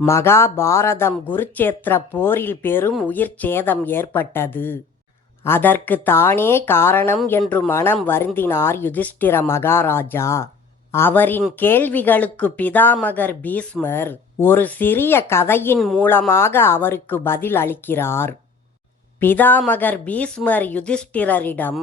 மகாபாரதம் குருச்சேத்திர போரில் பெரும் உயிர் சேதம் ஏற்பட்டது. அதற்கு தானே காரணம் என்று மனம் வருந்தினார் யுதிஷ்டிர மகாராஜா. அவரின் கேள்விகளுக்கு பிதாமகர் பீஸ்மர் ஒரு சிறிய கதையின் மூலமாக அவருக்கு பதில் அளிக்கிறார் பிதாமகர் பீஸ்மர் யுதிஷ்டிரரிடம்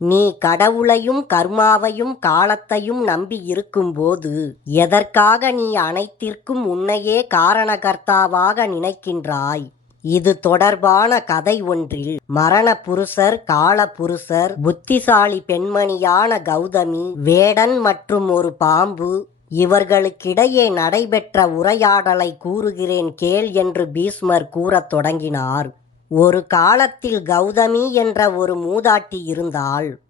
நீ கடவுளையும் கர்மாவையும் காலத்தையும் நம்பி இருக்கும்போது எதற்காக நீ அனைத்திற்கும் உன்னையே காரணகர்த்தாவாக நினைக்கின்றாய்? இது தொடர்பான கதை ஒன்றில் மரண புருஷர் கால புருஷர் புத்திசாலி பெண்மணியான கௌதமி வேடன் மற்றும் ஒரு பாம்பு இவர்களுக்கிடையே நடைபெற்ற உரையாடலை கூறுகிறேன் கேள் என்று பீஸ்மர் கூறத் தொடங்கினார். ஒரு காலத்தில் கௌதமி என்ற ஒரு மூதாட்டி இருந்தாள்.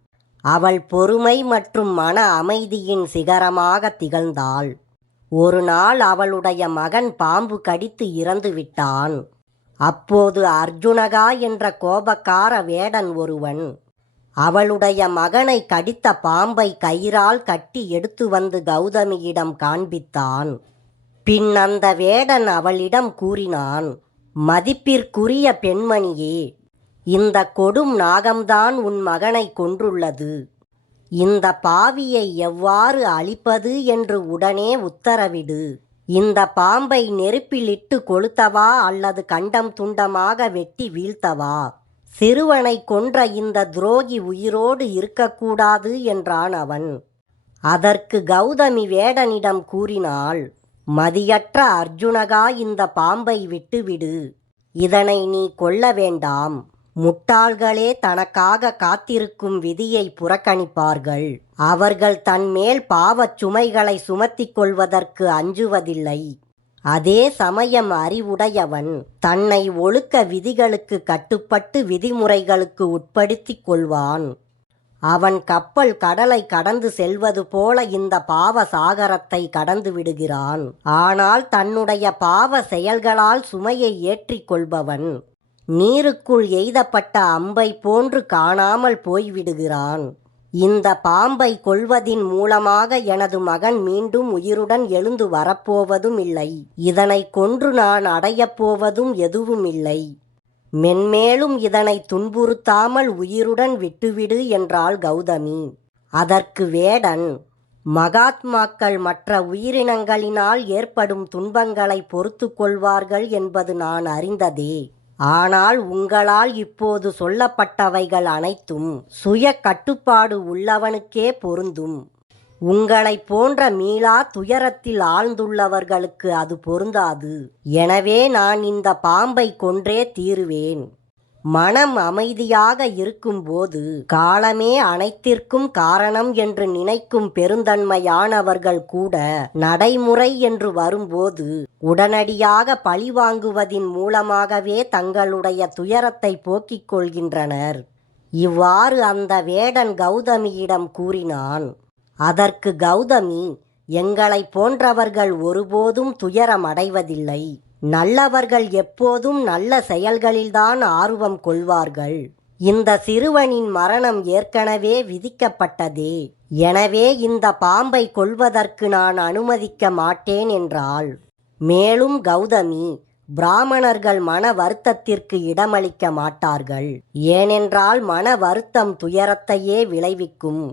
அவள் பொறுமை மற்றும் மன அமைதியின் சிகரமாக திகழ்ந்தாள். ஒரு நாள் அவளுடைய மகன் பாம்பு கடித்து இறந்து விட்டான். அப்போது அர்ஜுனகா என்ற கோபக்கார வேடன் ஒருவன் அவளுடைய மகனை கடித்த பாம்பை கயிறால் கட்டி எடுத்து வந்து கௌதமியிடம் காண்பித்தான். பின் அந்த வேடன் அவளிடம் கூறினான் மதிப்பிற்குரிய பெண்மணியே இந்த கொடும் நாகம்தான் உன் மகனை கொன்றுள்ளது. இந்த பாவியை எவ்வாறு அழிப்பது என்று உடனே உத்தரவிடு. இந்த பாம்பை நெருப்பிலிட்டு கொளுத்தவா அல்லது கண்டம் துண்டமாக வெட்டி வீழ்த்தவா? சிறுவனை கொன்ற இந்த துரோகி உயிரோடு இருக்கக்கூடாது என்றான் அவன். அதற்கு கௌதமி வேடனிடம் கூறினாள் மதியற்ற அர்ஜுனகா இந்த பாம்பை விட்டுவிடு. இதனை நீ கொல்ல வேண்டாம். முட்டாள்களே தனக்காக காத்திருக்கும் விதியை புறக்கணிப்பார்கள். அவர்கள் தன்மேல் பாவச் சுமைகளை சுமத்திக் கொள்வதற்கு அஞ்சுவதில்லை. அதே சமயம் அறிவுடையவன் தன்னை ஒழுக்க விதிகளுக்கு கட்டுப்பட்டு விதிமுறைகளுக்கு உட்படுத்திக் கொள்வான். அவன் கப்பல் கடலை கடந்து செல்வது போல இந்த பாவ சாகரத்தை கடந்து விடுகிறான். ஆனால் தன்னுடைய பாவ செயல்களால் சுமையை ஏற்றிக் கொள்பவன் நீருக்குள் எய்தப்பட்ட அம்பை போன்று காணாமல் போய்விடுகிறான். இந்த பாம்பை கொள்வதின் மூலமாக எனது மகன் மீண்டும் உயிருடன் எழுந்து வரப்போவதும் இல்லை இதனை கொன்று நான் அடையப் போவதும் எதுவும் இல்லை மென்மேலும் இதனை துன்புறுத்தாமல் உயிருடன் விட்டுவிடு என்றாள் கௌதமி. அதற்கு வேடன் மகாத்மாக்கள் மற்ற உயிரினங்களினால் ஏற்படும் துன்பங்களை பொறுத்து கொள்வார்கள் என்பது நான் அறிந்ததே. ஆனால் உங்களால் இப்போது சொல்லப்பட்டவைகள் அனைத்தும் சுய கட்டுப்பாடு உள்ளவனுக்கே பொருந்தும். உங்களைப் போன்ற மீளா துயரத்தில் ஆழ்ந்துள்ளவர்களுக்கு அது பொருந்தாது. எனவே நான் இந்த பாம்பை கொன்றே தீருவேன். மனம் அமைதியாக இருக்கும்போது காலமே அனைத்திற்கும் காரணம் என்று நினைக்கும் பெருந்தன்மையானவர்கள் கூட நடைமுறை என்று வரும்போது உடனடியாக பழிவாங்குவதின் மூலமாகவே தங்களுடைய துயரத்தை போக்கிக் கொள்கின்றனர். இவ்வாறு அந்த வேடன் கௌதமியிடம் கூறினான். அதற்கு கௌதமி எங்களைப் போன்றவர்கள் ஒருபோதும் துயரம் அடைவதில்லை நல்லவர்கள் எப்போதும் நல்ல செயல்களில்தான் ஆர்வம் கொள்வார்கள். இந்த சிறுவனின் மரணம் ஏற்கனவே விதிக்கப்பட்டதே. எனவே இந்த பாம்பை கொல்வதற்கு நான் அனுமதிக்க மாட்டேன் என்றாள். மேலும் கௌதமி பிராமணர்கள் மன வருத்தத்திற்கு இடமளிக்க மாட்டார்கள். ஏனென்றால் மன வருத்தம் துயரத்தையே விளைவிக்கும்.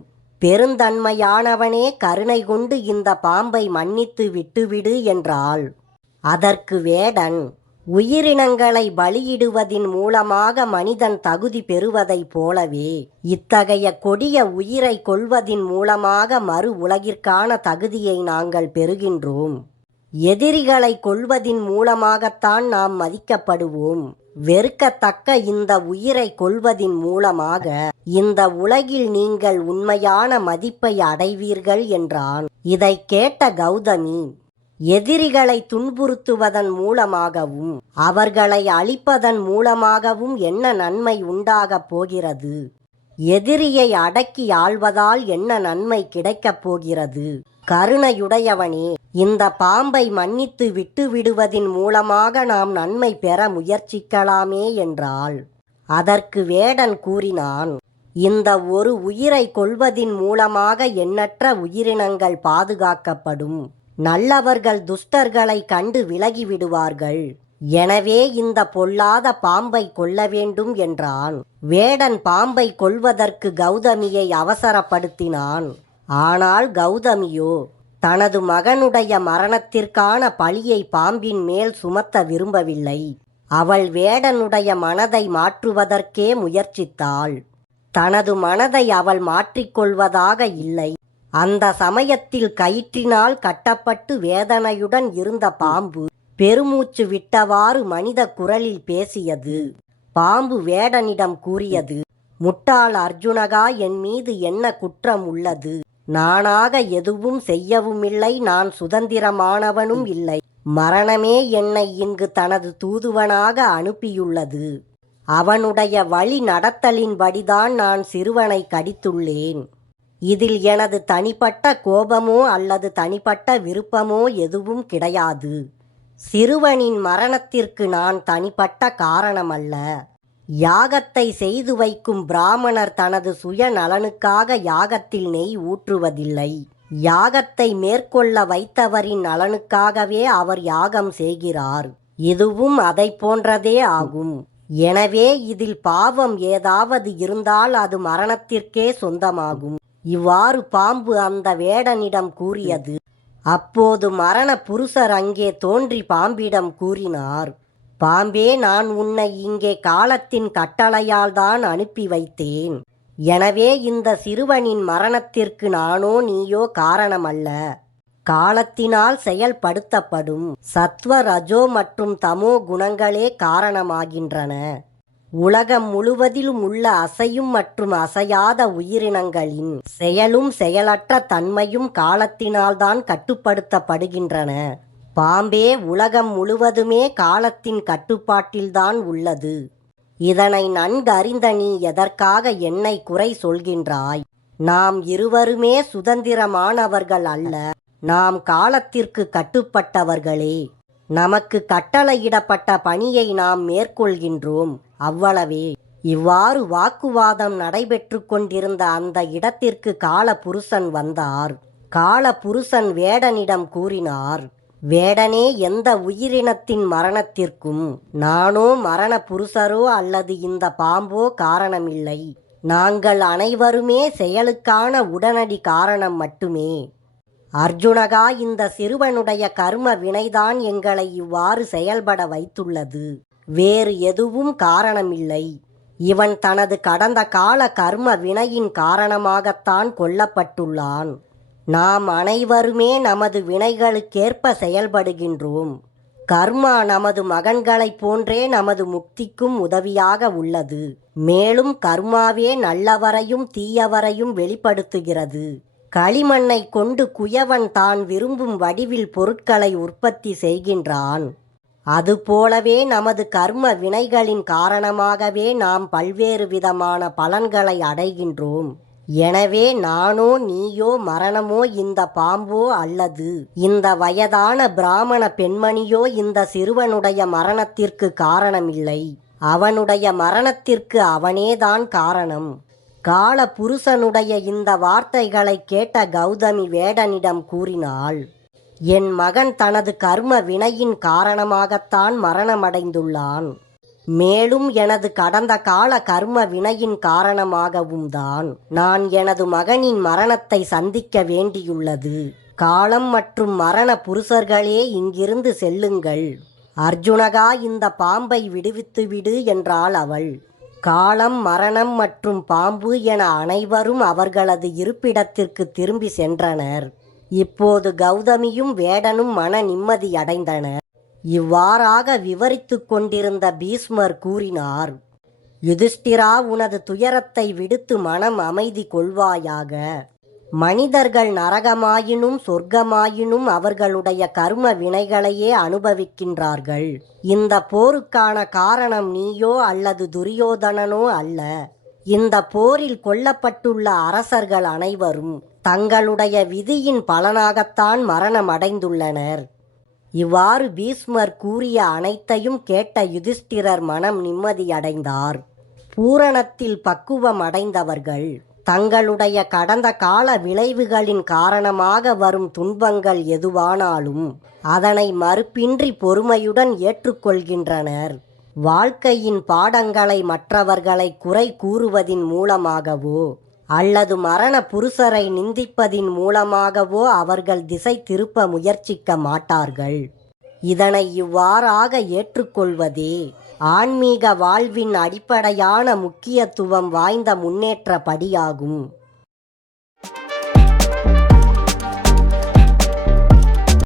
பெருந்தன்மையானவனே கருணை கொண்டு இந்த பாம்பை மன்னித்து விட்டுவிடு என்றாள். அதற்கு வேடன் உயிரினங்களை பலியிடுவதின் மூலமாக மனிதன் தகுதி பெறுவதைப் போலவே இத்தகைய கொடிய உயிரை கொள்வதின் மூலமாக மறு உலகிற்கான தகுதியை நாங்கள் பெறுகின்றோம். எதிரிகளை கொள்வதின் மூலமாகத்தான் நாம் மதிக்கப்படுவோம். வெறுக்கத்தக்க இந்த உயிரை கொள்வதின் மூலமாக இந்த உலகில் நீங்கள் உண்மையான மதிப்பை அடைவீர்கள் என்றான். இதை கேட்ட கௌதமி எதிரிகளை துன்புறுத்துவதன் மூலமாகவும் அவர்களை அழிப்பதன் மூலமாகவும் என்ன நன்மை உண்டாகப் போகிறது? எதிரியை அடக்கி ஆள்வதால் என்ன நன்மை கிடைக்கப் போகிறது? கருணையுடையவனே இந்த பாம்பை மன்னித்து விட்டு விடுவதின் மூலமாக நாம் நன்மை பெற முயற்சிக்கலாமே என்றாள். அதற்கு வேடன் கூறினான் இந்த ஒரு உயிரை கொள்வதின் மூலமாக எண்ணற்ற உயிரினங்கள் பாதுகாக்கப்படும். நல்லவர்கள் துஷ்டர்களை கண்டு விலகி விடுவார்கள். எனவே இந்த பொல்லாத பாம்பை கொல்ல வேண்டும் என்றான். வேடன் பாம்பை கொல்வதற்கு கௌதமியை அவசரப்படுத்தினான். ஆனால் கௌதமியோ தனது மகனுடைய மரணத்திற்கான பழியை பாம்பின் மேல் சுமத்த விரும்பவில்லை. அவள் வேடனுடைய மனதை மாற்றுவதற்கே முயற்சித்தாள். தனது மனதை அவள் மாற்றிக்கொள்வதாக இல்லை. அந்த சமயத்தில் கயிற்றினால் கட்டப்பட்டு வேதனையுடன் இருந்த பாம்பு பெருமூச்சு விட்டவாறு மனித குரலில் பேசியது. பாம்பு வேடனிடம் கூறியது முட்டாள் அர்ஜுனகா என் மீது என்ன குற்றம் உள்ளது? நானாக எதுவும் செய்யவுமில்லை நான் சுதந்திரமானவனும் இல்லை. மரணமே என்னை இங்கு தனது தூதுவனாக அனுப்பியுள்ளது. அவனுடைய வழி நடத்தலின்படிதான் நான் சிறுவனை கடித்துள்ளேன். இதில் எனது தனிப்பட்ட கோபமோ அல்லது தனிப்பட்ட விருப்பமோ எதுவும் கிடையாது. சிறுவனின் மரணத்திற்கு நான் தனிப்பட்ட காரணமல்ல. யாகத்தை செய்து வைக்கும் பிராமணர் தனது சுய நலனுக்காக யாகத்தில் நெய் ஊற்றுவதில்லை. யாகத்தை மேற்கொள்ள வைத்தவரின் நலனுக்காகவே அவர் யாகம் செய்கிறார். இதுவும் அதை போன்றதே ஆகும். எனவே இதில் பாவம் ஏதாவது இருந்தால் அது மரணத்திற்கே சொந்தமாகும். இவ்வாறு பாம்பு அந்த வேடனிடம் கூறியது. அப்போது மரண புருஷர் அங்கே தோன்றி பாம்பிடம் கூறினார். பாம்பே நான் உன்னை இங்கே காலத்தின் கட்டளையால் தான் அனுப்பி வைத்தேன். எனவே இந்த சிறுவனின் மரணத்திற்கு நானோ நீயோ காரணமல்ல. காலத்தினால் செயல்படுத்தப்படும் சத்வ ரஜோ மற்றும் தமோ குணங்களே காரணமாகின்றன. உலகம் முழுவதிலும் உள்ள அசையும் மற்றும் அசையாத உயிரினங்களின் செயலும் செயலற்ற தன்மையும் காலத்தினால்தான் கட்டுப்படுத்தப்படுகின்றன. பாம்பே உலகம் முழுவதுமே காலத்தின் கட்டுப்பாட்டில்தான் உள்ளது. இதனை நன்கறிந்த நீ எதற்காக என்னை குறை சொல்கின்றாய்? நாம் இருவருமே சுதந்திரமானவர்கள் அல்ல. நாம் காலத்திற்கு கட்டுப்பட்டவர்களே. நமக்கு கட்டளையிடப்பட்ட பணியை நாம் மேற்கொள்கின்றோம். அவ்வளவே. இவ்வாறு வாக்குவாதம் நடைபெற்று கொண்டிருந்த அந்த இடத்திற்கு கால புருஷன் வந்தார். கால புருஷன் வேடனிடம் கூறினார் வேடனே எந்த உயிரினத்தின் மரணத்திற்கும் நானோ மரண புருஷரோ அல்லது இந்த பாம்போ காரணமில்லை. நாங்கள் அனைவருமே செயலுக்கான உடனடி காரணம் மட்டுமே. அர்ஜுனகா இந்த சிறுவனுடைய கர்ம வினைதான் எங்களை இவ்வாறு செயல்பட வைத்துள்ளது. வேறு எதுவும் காரணமில்லை. இவன் தனது கடந்த கால கர்ம வினையின் காரணமாகத்தான் கொல்லப்பட்டுள்ளான். நாம் அனைவருமே நமது வினைகளுக்கேற்ப செயல்படுகின்றோம். கர்மா நமது மகன்களைப் போன்றே நமது முக்திக்கும் உதவியாக உள்ளது. மேலும் கர்மாவே நல்லவரையும் தீயவரையும் வெளிப்படுத்துகிறது. களிமண்ணை கொண்டு குயவன் தான் விரும்பும் வடிவில் பொருட்களை உற்பத்தி செய்கின்றான். அதுபோலவே நமது கர்ம வினைகளின் காரணமாகவே நாம் பல்வேறு விதமான பலன்களை அடைகின்றோம். எனவே நானோ நீயோ மரணமோ இந்த பாம்போ அல்லது இந்த வயதான பிராமண பெண்மணியோ இந்த சிறுவனுடைய மரணத்திற்கு காரணமில்லை. அவனுடைய மரணத்திற்கு அவனேதான் காரணம். கால புருஷனுடைய இந்த வார்த்தைகளை கேட்ட கௌதமி வேடனிடம் கூறினாள் என் மகன் தனது கர்ம வினையின் காரணமாகத்தான் மரணமடைந்துள்ளான். மேலும் எனது கடந்த கால கர்ம வினையின் காரணமாகவும் தான் நான் எனது மகனின் மரணத்தை சந்திக்க வேண்டியுள்ளது. காலம் மற்றும் மரண புருஷர்களே இங்கிருந்து செல்லுங்கள். அர்ஜுனகா இந்த பாம்பை விடுவித்து விடு என்றாள் அவள். காலம் மரணம் மற்றும் பாம்பு என அனைவரும் அவர்களது இருப்பிடத்திற்கு திரும்பி சென்றனர். இப்போது கௌதமியும் வேடனும் மன நிம்மதியடைந்தனர் இவ்வாறாக விவரித்துக் கொண்டிருந்த பீஷ்மர் கூறினார் யுதிஷ்டிரா உனது துயரத்தை விடுத்து மனம் அமைதி கொள்வாயாக. மனிதர்கள் நரகமாயினும் சொர்க்கமாயினும் அவர்களுடைய கர்ம வினைகளையே அனுபவிக்கின்றார்கள். இந்த போருக்கான காரணம் நீயோ அல்லது துரியோதனனோ அல்ல. இந்த போரில் கொல்லப்பட்டுள்ள அரசர்கள் அனைவரும் தங்களுடைய விதியின் பலனாகத்தான் மரணமடைந்துள்ளனர் இவ்வாறு பீஷ்மர் கூறிய அனைத்தையும் கேட்ட யுதிஷ்டிரர் மனம் நிம்மதியடைந்தார். பூரணத்தில் பக்குவம் அடைந்தவர்கள் தங்களுடைய கடந்த கால விளைவுகளின் காரணமாக வரும் துன்பங்கள் எதுவானாலும் அதனை மறுப்பின்றி பொறுமையுடன் ஏற்றுக்கொள்கின்றனர். வாழ்க்கையின் பாடங்களை மற்றவர்களை குறை கூறுவதின் மூலமாகவோ அல்லது மரண புருஷரை நிந்திப்பதின் மூலமாகவோ அவர்கள் திசை திருப்ப முயற்சிக்க மாட்டார்கள். இதனை இவ்வாறாக ஏற்றுக்கொள்வதே ஆன்மீக வாழ்வின் அடிப்படையான முக்கியத்துவம் வாய்ந்த முன்னேற்ற படியாகும்